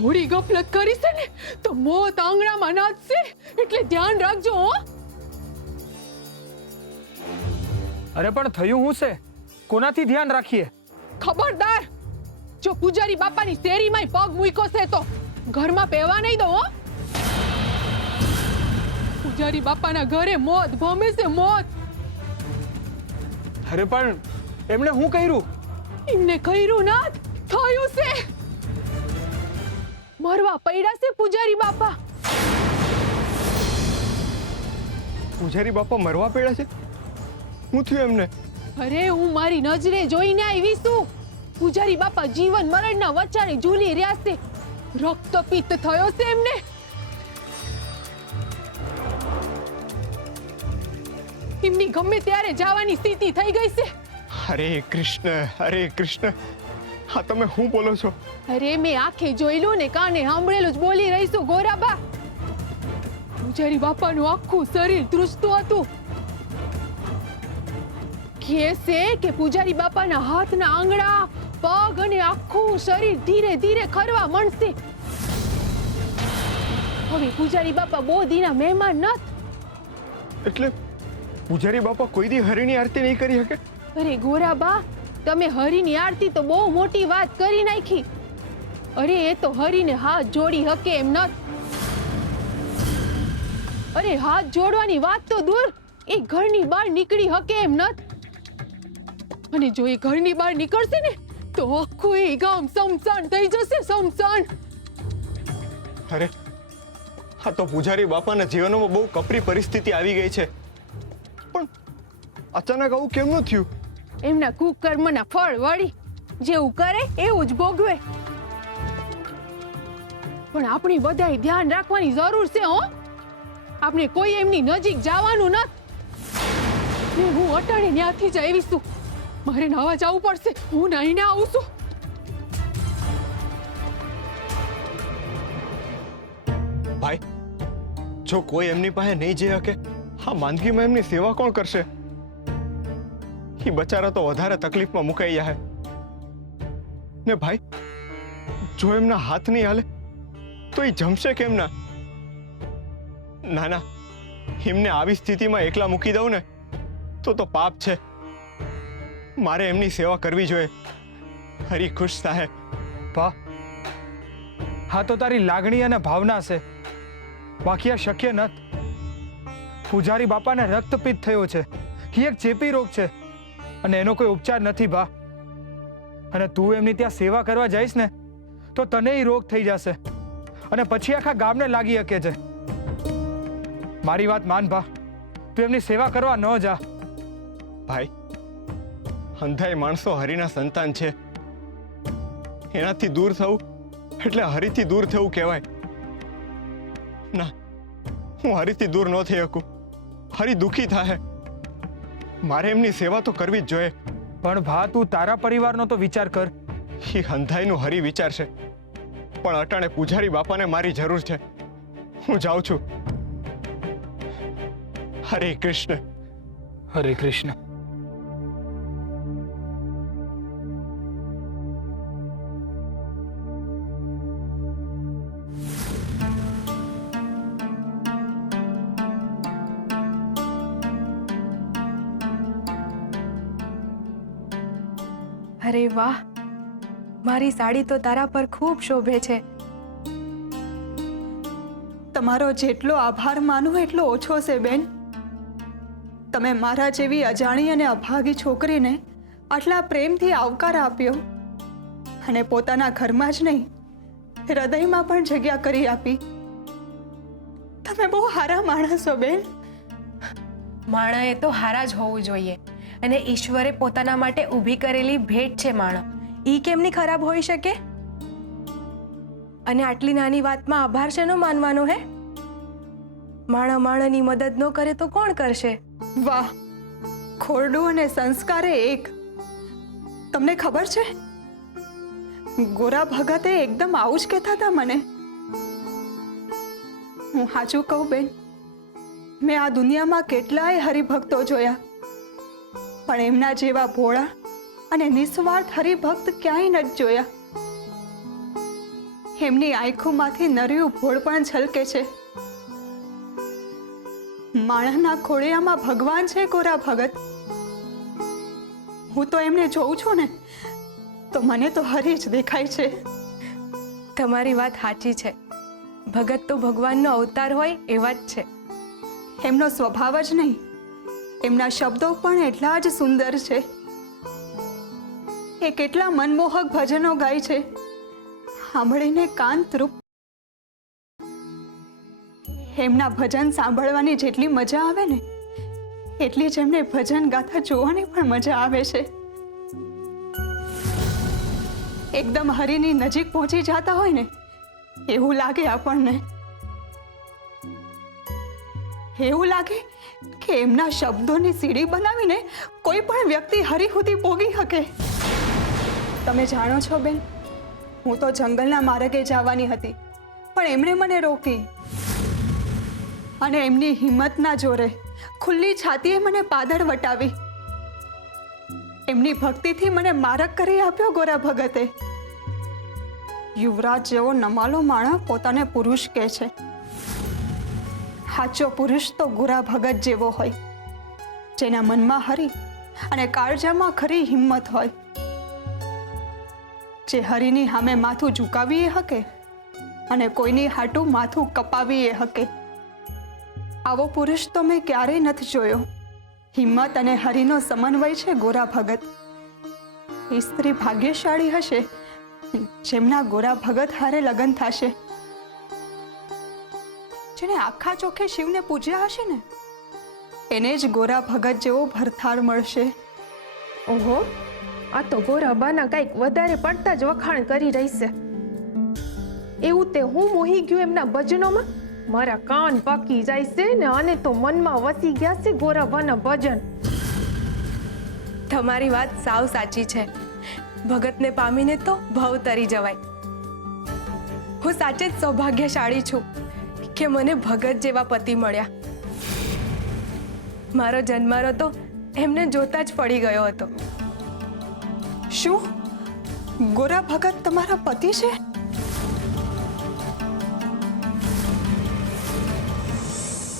થોડી ગફલત કરી છે ને તો મોત આંગણામાં નાચશે, એટલે ધ્યાન રાખજો હો. અરે પણ થયું શું છે? કોનાથી ધ્યાન રાખીએ? ખબરદાર, જો પૂજારી બાપાની શેરીમાં પગ મૂક્યો છે તો ઘરમાં પહેવા નહીં દો હો. પૂજારી બાપાના ઘરે મોત ભમે છે, મોત. અરે પણ એમણે શું કર્યું? એમને કર્યું ના થયું છે. મરવા પડ્યા છે પૂજારી બાપા. પૂજારી બાપા મરવા પડ્યા છે? શું થયું એમને? અરે હું મારી નજરે જોઈને આવી છું. પૂજારી બાપા જીવન મરણના વચારે ઝૂલી રહ્યા છે. રક્તપિત્ત થયો છે એમને. એમની ગમે ત્યારે જવાની સ્થિતિ થઈ ગઈ છે. હરે કૃષ્ણ, હરે કૃષ્ણ, હા તમે શું બોલો છો? અરે મેં આંખે જોયેલું ને કાને સાંભળેલું જ બોલી રહી છું ગોરાબા. પૂજારી બાપાનું આખું શરીર ધ્રુજતું હતું. કહે છે કે પૂજારી બાપાના હાથના આંગળા, પગ અને આખું શરીર ધીરે ધીરે ખરવા માંડશે. હવે પૂજારી બાપા બહુ દીના મહેમાન નત. એટલે પૂજારી બાપા કોઈ દી હરિની આરતી નહીં કરી શકે? અરે ગોરાબા, તમે હરિની આરતી તો બહુ મોટી વાત કરી નાખી. અરે એ તો હરિને હાથ જોડી હકે એમ નત. અરે હાથ જોડવાની વાત તો દૂર, એ ઘરની બહાર નીકળી હકે એમ નત. અને જો એ ઘરની બહાર નીકળશે ને તો આખું એ ગામ સમસાન થઈ જશે, સમસાન. અરે હા, તો પૂજારી બાપાના જીવનમાં બહુ કપરી પરિસ્થિતિ આવી ગઈ છે. પણ અચાનક આવું કેમનું થયું? એમના કુકર્મના ફળ વળી જેવું કરે એવું જ ભોગવે. પણ આપણે બધાએ ધ્યાન રાખવાની જરૂર છે હો. આપણે કોઈ એમની નજીક જવાનું નથી. હું અટાણે ત્યાંથી જ આવી છું. મારે નાવા જવું પડશે. હું નાઈને આવું છું. ભાઈ, જો કોઈ એમની પાસે નહીં જઈ શકે, હા માંદગીમાં એમની સેવા કોણ કરશે? એ બચારા તો વધારે તકલીફમાં મુકાઈ જાય ને. ભાઈ, જો એમના હાથ નહીં હાલે તો એ જમશે કેમ ના? ના ના, એમને આવી સ્થિતિમાં એકલા મૂકી દઉં ને તો પાપ છે. મારે એમની સેવા કરવી જોઈએ. હરી ખુશ થાય. વાહ, હા તો તારી લાગણી અને ભાવના છે, બાકી આ શક્ય નથી. પૂજારી બાપાને રક્તપિત્ત થયો છે. એ એક ચેપી રોગ છે અને એનો કોઈ ઉપચાર નથી બા. અને તું એમની ત્યાં સેવા કરવા જઈશ ને તો તને એ રોગ થઈ જશે અને પછી આખા ગામને લાગી શકે છે. મારી વાત માન બા, તું એમની સેવા કરવા ન જા. ભાઈ, અંધાઈ માણસો હરિના સંતાન છે. એનાથી દૂર થવું એટલે હરિથી દૂર થવું કહેવાય. ના, હું હરિથી દૂર ન થઈ શકું. હરિ દુઃખી થાય. મારે એમની સેવા તો કરવી જ જોઈએ. પણ ભા, તું તારા પરિવારનો તો વિચાર કર. એ અંધાઈનું હરિ વિચારશે, પણ અટાણે પૂજારી બાપાને મારી જરૂર છે. હું જાઉં છું. હરે કૃષ્ણ. હરે કૃષ્ણ. અરે વાહ, મારી સાડી તો તારા પર ખૂબ શોભે છે. તમારો જેટલો આભાર માનું એટલો ઓછો છે બેન. તમે મારા જેવી અજાણી અને અભાગી છોકરીને આટલા પ્રેમથી આવકાર આપ્યો અને પોતાના ઘરમાં જ નહીં, હૃદયમાં પણ જગ્યા કરી આપી. તમે બહુ હારા માણસ છો બેન. માણસે તો હારા જ હોવું જોઈએ અને ઈશ્વરે પોતાના માટે ઊભી કરેલી ભેટ છે માણસ. ઈ કેમની ખરાબ હોઈ શકે? અને આટલી નાની વાતમાં આભાર શેનો માનવાનો હે? માણસની મદદ ન કરે તો કોણ કરશે? વાહ, ખોરડું અને સંસ્કારે એક. તમને ખબર છે, ગોરા ભગતે એકદમ આવું જ કહેતા હતા મને. હું સાચું કહું બેન, મેં આ દુનિયામાં કેટલાય હરિભક્તો જોયા, પણ એમના જેવા ભોળા અને નિસ્વાર્થ હરિભક્ત ક્યાંય નથી જોયા. એમની આંખોમાંથી નર્યું ભોળ પણ છલકે છે. માણસના ખોળિયામાં ભગવાન છે ગોરા ભગત. હું તો એમને જોઉં છું ને તો મને તો હરી જ દેખાય છે. તમારી વાત સાચી છે. ભગત તો ભગવાનનો અવતાર હોય એવા જ છે. એમનો સ્વભાવ જ નહીં, એમના શબ્દો પણ એટલા જ સુંદર છે. એ કેટલા મનમોહક ભજનો ગાય છે, સાંભળીને કાન તૃપ્ત. એમના ભજન સાંભળવાની જેટલી મજા આવે ને એટલી જ એમને ભજન ગાથા જોવાની પણ મજા આવે છે. એકદમ હરિની નજીક પહોંચી જતા હોય ને એવું લાગે આપણને. એવું લાગે કે એમના શબ્દોની સીડી બનાવીને કોઈ પણ વ્યક્તિ હરી સુધી પોગી શકે. તમે જાણો છો બેન, હું તો જંગલના માર્ગે જવાની હતી પણ એમણે મને રોકી અને એમની હિંમતના જોરે ખુલ્લી છાતીએ મને પાદળ વટાવી. એમની ભક્તિથી મને મારક કરી આપ્યો ગોરા ભગતે. યુવરાજ જેવો નમાલો માણસ પોતાને પુરુષ કહે છે. સાચો પુરુષ તો ગોરા ભગત જેવો હોય, જેના મનમાં હરી અને કાળજામાં ખરી હિંમત હોય, જે હરીની સામે માથું ઝુકાવી શકે અને કોઈની હાટું માથું કપાવી શકે. આવો પુરુષ તો મેં ક્યારેય નથી જોયો. હિંમત અને હરીનો સમન્વય છે ગોરા ભગત. એ સ્ત્રી ભાગ્યશાળી હશે જેમના ગોરા ભગત હારે લગ્ન થશે. જેને આખા ચોખે શિવને પૂજ્યા હશે ને એને જ ગોરા ભગત જેવો ભરથાર મળશે. ઓહો, આ તો ગોરાબાના કંઈક વધારે પડતા જ વખાણ કરી રહી છે. એવું તે હું મોહી ગયું એમના ભજનોમાં. મારા કાન પાકી જાય છે ને આને તો મનમાં વસી ગયા છે ગોરાબાના ભજન. તમારી વાત સાવ સાચી છે. ભગતને પામીને તો ભવ તરી જવાય. હું સાચે જ સૌભાગ્યશાળી છું કે મને ભગત જેવા પતિ મળ્યા. મારો જન્મારો તો એમને જોતા જ પડી ગયો હતો. શું ગોરા ભગત તમારા પતિ છે?